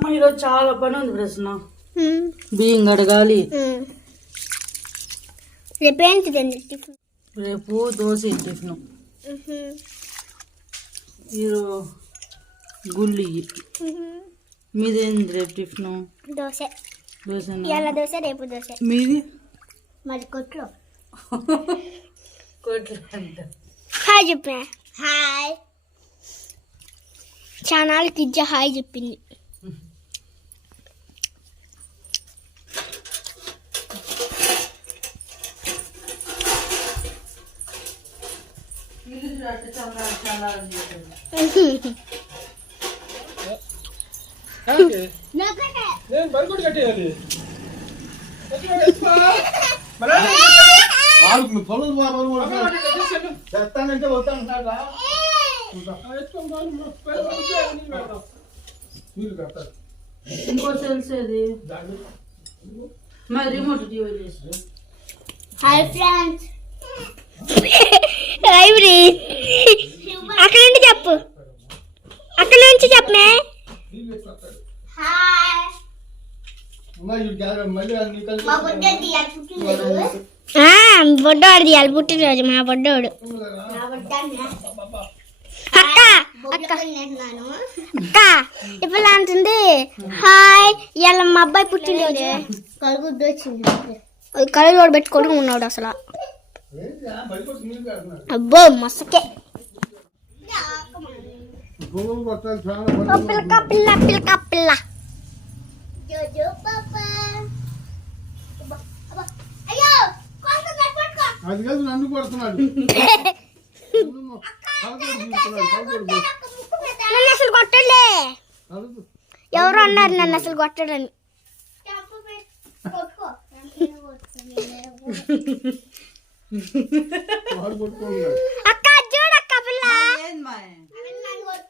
అమ్మ ఈరోజు చాలా పని ఉంది ప్రశ్న. బియ్యం కడగాలి. రేపు టిఫిన్? రేపు దోశ టిఫిన్. ఈరో గుళ్ళు. మీదేంది రేపు టిఫిన్? దోశ. దోశ దోశ రేపు దోశ. మీది? మరి కొట్లు కోట్ల అంట. హాయ్ చెప్పా. హాయ్. ఛానల్ కిజ్జ హాయ్ చెప్పింది. నేను కట్టేయాలి వాళ్ళకి పొలం చెప్తానంటే ఇంకో తెలిసేది మరి రిమోట్ చేసి హాయ్ ఫ్రెండ్స్ లైబ్రరీ అక్కడ నుండి చెప్పు. అక్కడ నుంచి చెప్పమే. బొడ్డోడు తీయాలి పుట్టినరోజు మా బొడ్డోడు. అక్క అక్క. అక్క ఇప్పుడు అంటుంది. హాయ్ ఇవాళ మా అబ్బాయి పుట్టినరోజు. కలుగుద్దు వచ్చింది. కళ్ళు కూడా పెట్టుకొని ఉన్నాడు అసలు. అబ్బో మసకే. గొంగళి కొట్టాలి చాలా ఓ పిల్లక పిల్ల పిల్లక పిల్ల అది కాదు నన్ను కొడుతున్నాడు నన్ను అసలు కొట్టలే ఎవరు అన్నారు నన్ను అసలు కొట్టడని అక్క చూడక్క పిల్ల నువ్వు నన్ను ఎందుకు కొట్టా కొట్టుకోమా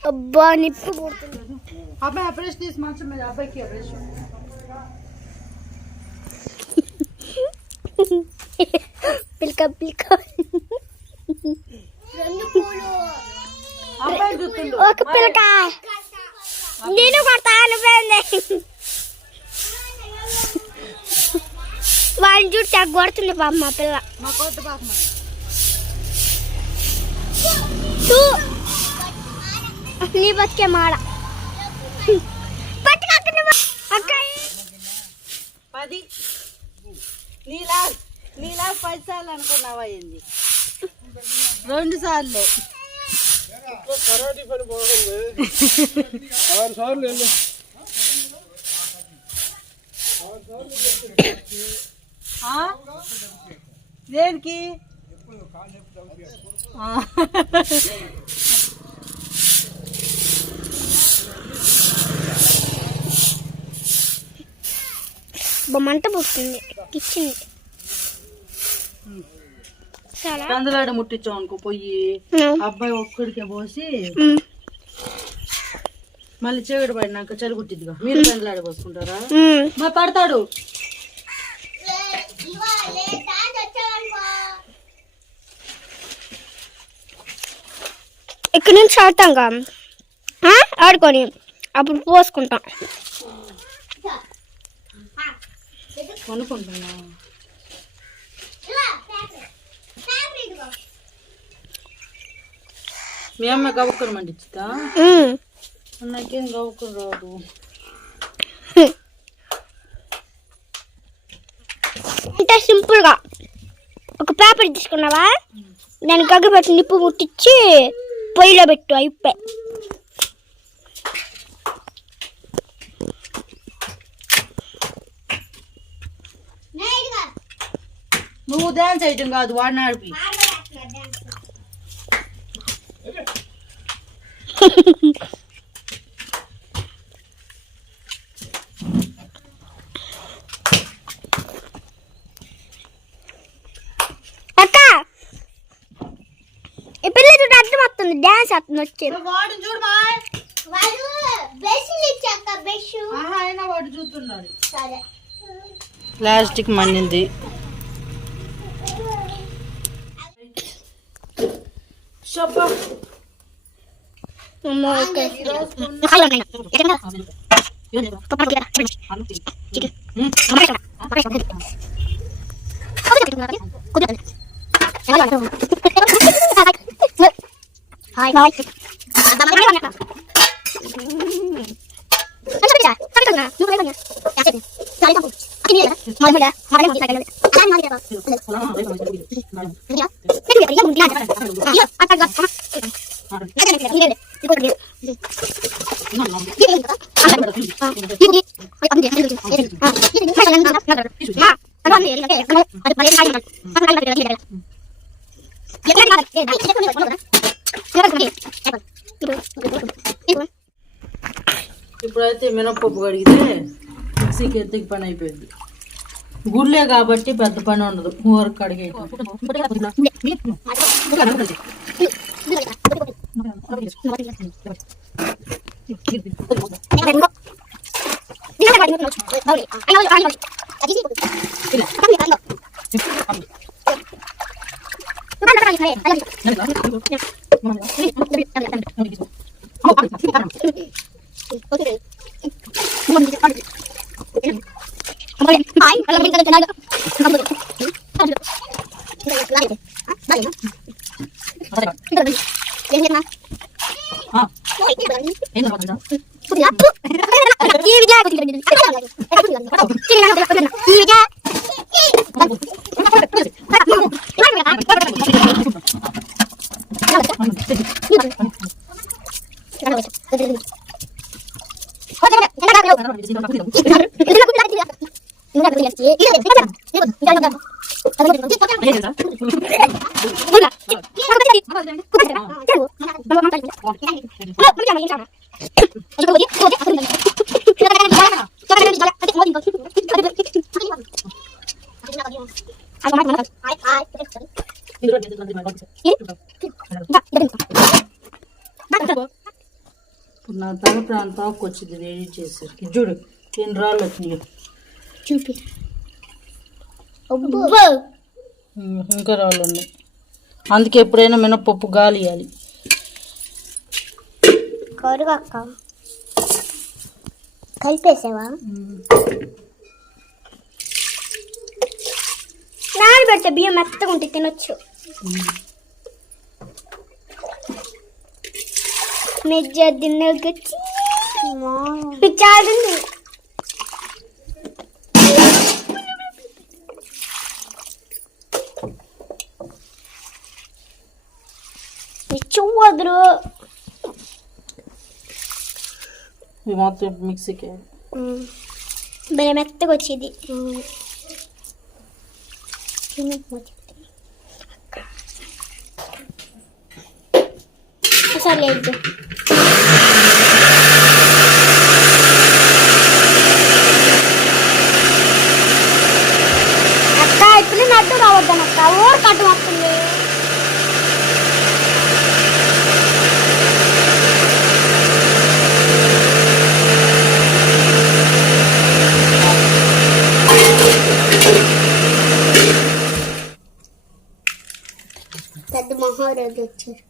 ఉంటే అబ్బా నిప్పు పుడుతుంది అబ్బాయి ఆ బ్రష్ తీసి మంచం మీద అబ్బాయికి ఆ బ్రష్ పిల్క పిల్క అబ్బాయి చూస్తుండు ఒక పిల్క నేను కొడతా నువ్వేంది వాడిని చూస్తే నాకు కొడుతుంది పాప మా పిల్ల మా కొత్త పాప తూ నీ బతికే మాడ. పది. నీలా నీలా పది సార్లు అనుకున్నావా ఏంది? రెండు సార్లు. ఆరు వెళ్ళు? దేనికి? మంట పుట్టింది. కిచ్చింది కందలాడ ముట్టించాం అనుకో పొయ్యి. ఉమ్. అబ్బాయి ఒక్కడికే పోసి. మళ్ళీ చీకటి పడినాక చలి కుట్టిద్దిగా మీరు కందలాడ పోసుకుంటారా. మా పడతాడు. ఇక్కడ నుంచి ఆడతాం కా? ఆడుకొని. అప్పుడు పోసుకుంటాం. కొనుక్కుంటున్నా. మీ అమ్మ గవ్వుకుని మండిచ్చుతా ఉమ్. నాకేం గవ్వుకుని రాదు. అంటే సింపుల్గా. ఒక పేపర్ తీసుకున్నావా? దాని గగ్గ పెట్టి నిప్పు ముట్టించి పొయ్యిలో పెట్టు అయిపోయి. డ్యాన్స్ వేయటం కాదు వాడు నడిపి డాన్స్ అతను వచ్చింది plastic మండింది çapa. Mọi người thấy không? Ne はい ಇಬ್ಬರೈತೆ ಮೆನಪ್ಪು ಗಡಿಗೆ ಸಿಕ್ಕಿ ಎತ್ತಿಗೆ ಪಣ ಇಪ್ಪ గుళ్ళే కాబట్టి పెద్ద పని ఉండదు. ఊరకు కడిగే ఇప్పుడు నా తల ప్రాంతానికి వచ్చింది రెడీ చేసేసరికి. చూడు ఎన్ని రాళ్ళు వచ్చినాయి చూపి. ఇంకా రాళ్ళు ఉన్నాయి అందుకే ఎప్పుడైనా మినప్పప్పు గాలి ఇవ్వాలి కరుగక్క కలిపేసావా? నానబెడితే బియ్యం మెత్తగా ఉంటే తినొచ్చు. నిజ దిన్నెలకి చాలా చూవదురు ఇవి మొత్తం మిక్సీకి భలే మెత్తగా వచ్చేది సరే అయితే అక్క ఇప్పుడు నడ్డు రావద్దనక్క. అక్క ఊరు కట్టు వస్తుంది పెద్ద మహారాజు వచ్చారు.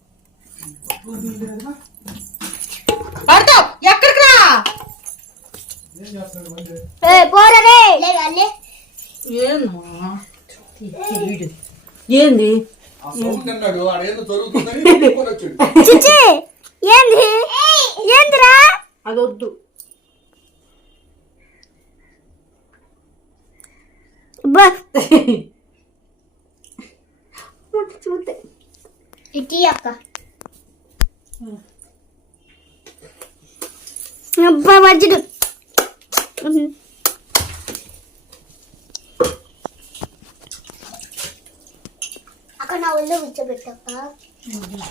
పడతావ్ ఎక్కడికి రా? ఏ పోరరే. ఏంది చిచ్చి ఏంది? ఏందిరా? అదొద్దు. బా. ఇటీ అక్క. అబ్బా వజ్రుడు అక్కడ నా ఒళ్ళో కూర్చోబెట్టక్క తీసుకున్నాను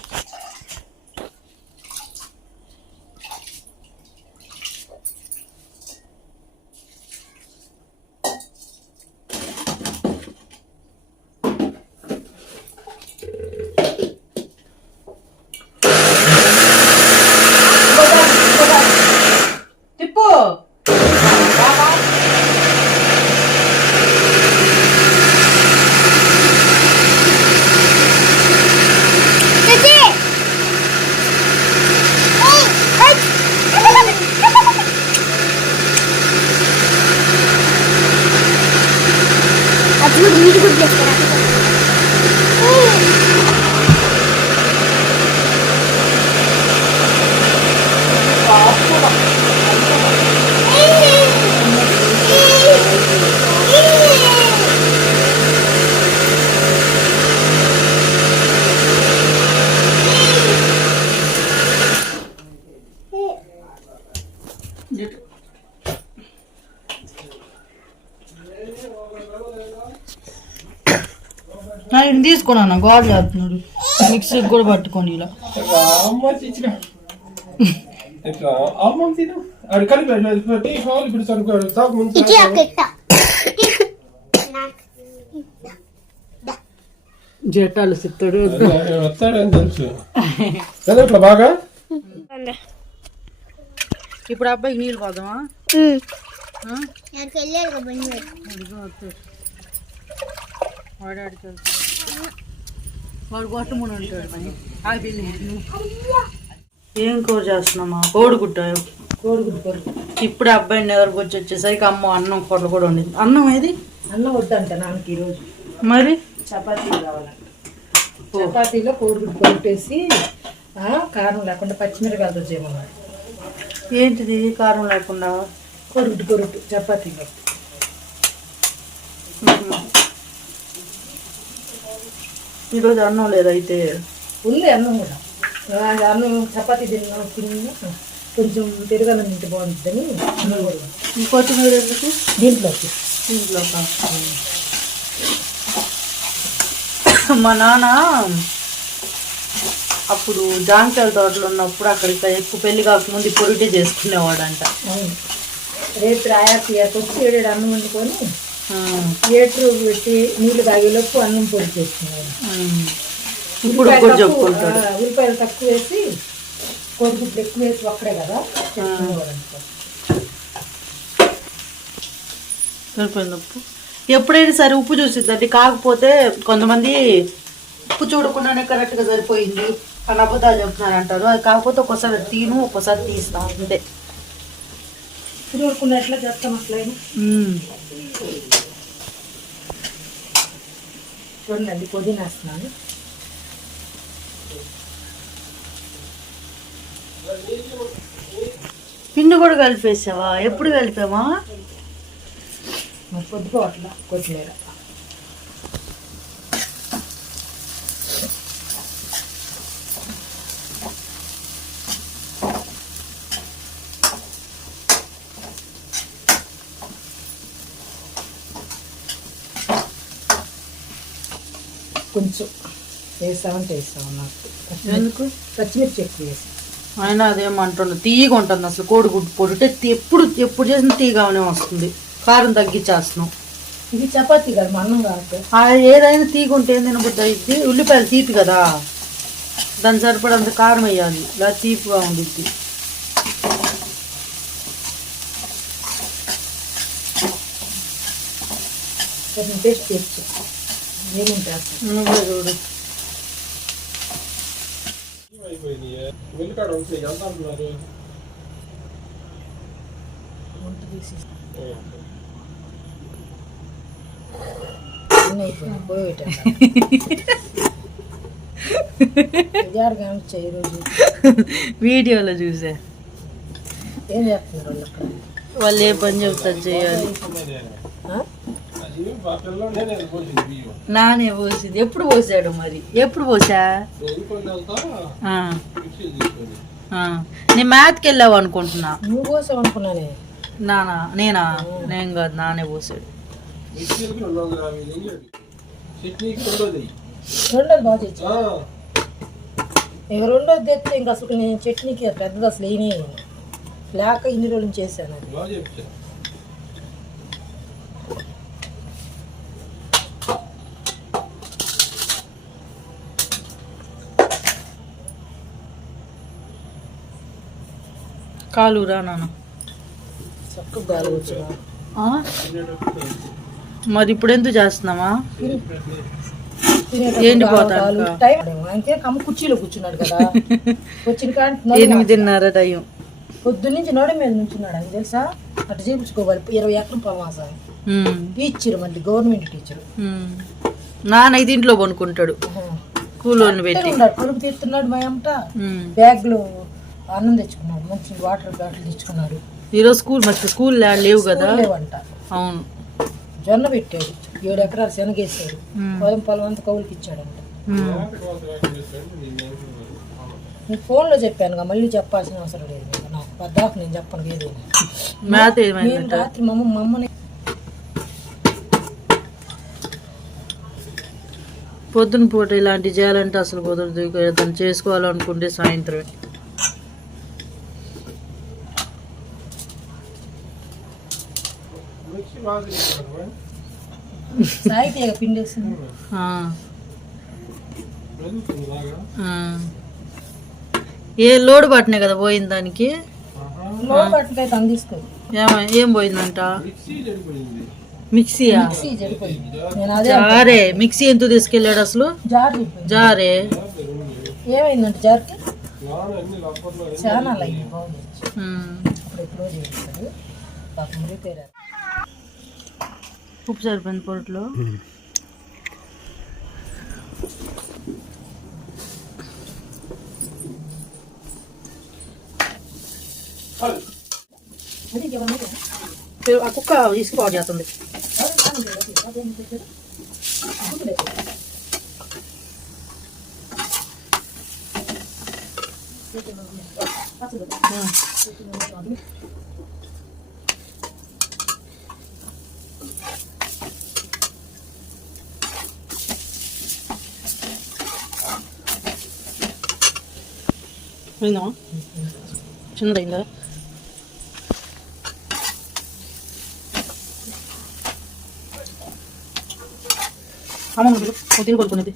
గోడ చేస్తున్నాడు మిక్సీకి కూడా పట్టుకొని ఇలా అమ్మ ఇచ్చిన ఇట్లా అమ్మ తిను అది కలిపి టీ హాల్ ఇప్పుడు సరుకు తాగు ముందు ఇచ్చి అక్క ఇట్ట జటాలు చెప్తాడు వస్తాడని తెలుసు కదా ఇట్లా బాగా ఇప్పుడు అబ్బాయికి నీళ్ళు పోదామా? నాకు వెళ్ళారు వాడు ఉంటాడు ఆ పిల్లి ఏం కూర చేస్తున్నామా? కోడిగుడ్డ. కోడిగుడ్డు కూర. ఇప్పుడు అబ్బాయిని ఎవరికి వచ్చి వచ్చేసరికి అమ్మ అన్నం కూరలు కూడా వండింది. అన్నం ఏది? అన్నం వద్దంట నాన్నకి ఈరోజు. మరి? చపాతీలు కావాలంట. చపాతీలో కోడిగుడ్డు కొట్టేసి కారం లేకుండా పచ్చిమిరకాయలతో చేయమన్నాడు ఏంటిది కారం లేకుండా? కొరుటు కొరుటు చపాతీలో. ఈరోజు అన్నం లేదైతే? ఉంది అన్నం కూడా. అన్నం చపాతీ తిన్నా తిన్నా. కొంచెం పెరుగన్నం తింటే బాగుంటుందని అన్నం కూడా. ఈ కొత్తిమీర ఎందుకు? దీంట్లోకి. దీంట్లో మా నాన్న అప్పుడు జాంకాయల తోటలో ఉన్నప్పుడు అక్కడికి ఎక్కువ పెళ్ళి కాకముందు పొరుటే చేసుకునేవాడంట. రేపు రాయాకి వచ్చి ఏడేడు అన్నం వండుకొని ఆ, ఏట్లు పెట్టి నీళ్ళు తాగేలోపు అన్నం పొడి చేసుకున్నాడు ఉమ్. ఇప్పుడు ఉల్లిపాయలు తక్కువ వేసి కోడిగుడ్లు ఎక్కువ వేసి ఒక్కడే కదా ఉప్పు ఎప్పుడైనా సరే ఉప్పు చూసిద్దండి కాకపోతే కొంతమంది ఉప్పు చూడకుండానే కరెక్ట్గా సరిపోయింది అని అబద్ధాలు చెప్తున్నారు అంటారు అది కాకపోతే ఒక్కోసారి తీను ఒక్కోసారి తీస్తాం. అంతే. ఇప్పుడు ఎట్లా చేస్తాం అట్లయినా. చూడండి పుదీనా వేస్తున్నాను. పిండి కూడా కలిపేసావా? ఎప్పుడు కలిపామా? మరి పొద్దుకోవట్లా కొత్తిమీర. కొంచెం వేస్తామంటే వేస్తాం నాకు. ఎందుకు? పచ్చిమిర్చి ఎక్కువ వేసాం ఆయన అదేమంటుండ తీయగా ఉంటుంది అసలు కోడిగుడ్డు పొడి అంటే ఎప్పుడు ఎప్పుడు చేసిన తీగానే వస్తుంది. కారం తగ్గించేస్తున్నాం. ఇది చపాతీ కదా మా అన్నం కాబట్టి ఆ ఏదైనా తీగ ఉంటే ఏం తినబుద్ధి అయింది ఉల్లిపాయలు తీపి కదా. దాని సరిపడంత కారం వేయాలి. ఇలా తీపిగా ఉండిద్ది. టేస్ట్ చేయొచ్చు చేస్తాం? నువ్వే చూడు. వెళ్ళికాడ ఉంటే ఎంత అంటున్నారు వంట తీసి అన్నీ అయిపోయింది పోయి పెట్టాను విజయారుగా వచ్చాయి ఈరోజు వీడియోలో చూసా. ఏం చేస్తున్నారు వాళ్ళు అక్కడ? వాళ్ళు ఏ పని చెప్తారు చేయాలి. ఆ? అది మా పిల్లలు నేను పోసింది. ఎప్పుడు పోసాడు మరి? ఎప్పుడు పోసా. నేను మ్యాథ్కి వెళ్ళావు అనుకుంటున్నా. నువ్వు కోసం అనుకున్నానే నానా? నేనా? నేను కాదు నానే పోసాడు. రెండోది రెండోది బాగా తెచ్చు ఆ, ఇక రెండోది తెస్తే ఇంకా అసలు నేను చట్నీకి పెద్దది అసలు వేయను. లేక ఇన్ని రోజులు చేశాను కాలురా నాన్న? మరి ఇప్పుడు ఎందుకు చేస్తున్నావా కమ్మ కుర్చీలో కూర్చున్నాడు కదా. వచ్చిన కానీ ఎనిమిదిన్నర టైం. పొద్దు నుంచి నోడి మీద నుంచున్నాడు అది తెలుసా? అటు చేయించుకోవాలి ఇరవై ఎకరం ప్రమాసం ఉమ్, టీచర్ మళ్ళీ గవర్నమెంట్ టీచర్. నాన్న ఇది ఇంట్లో కొనుక్కుంటాడు కూలోని పెట్టి. కడుపు తీస్తున్నాడు మా అమ్మట ఉమ్. బ్యాగ్లో అన్నం తెచ్చుకున్నాడు మంచి వాటర్ బాటిల్ తెచ్చుకున్నాడు. ఈరోజు స్కూల్ మరి స్కూల్ లేవు కదా? లేవంట. అవును. జొన్న పెట్టాడు ఏడు ఎకరాలు శనగేసాడు ఉమ్. పొలం పొలం అంతా కౌలుకి ఇచ్చాడంట. నేను ఫోన్లో చెప్పానుగా మళ్ళీ చెప్పాల్సిన అవసరం లేదు నాకు పద్దాకు నేను చెప్పను నేను ఏమైందంట? రాత్రి మా అమ్మ అమ్మని పొద్దున పూట ఇలాంటివి చేయాలంటే అసలు కుదరదు. ఏదైనా చేసుకోవాలనుకుంటే సాయంత్రం పిండి ఏ లోడ్ పట్టినాయి కదా పోయింది దానికి? ఏం పోయిందంట? మిక్సీ చెడిపోయింది మిక్సీయా? మిక్సీ చెడిపోయింది. నేను అదే జారే. మిక్సీ ఎంత తీసుకెళ్ళాడు అసలు? జార్ ఏమైందంటే జార్కి? చాలా బాగుంది. ఉప్పు సరిపోయింది పొరట్లో ఆ కుక్క ఇసుక బాగు చేస్తుంది. అయిందా చిన్నదైందా అమ్మ నువ్వు తిని కొడుకునేది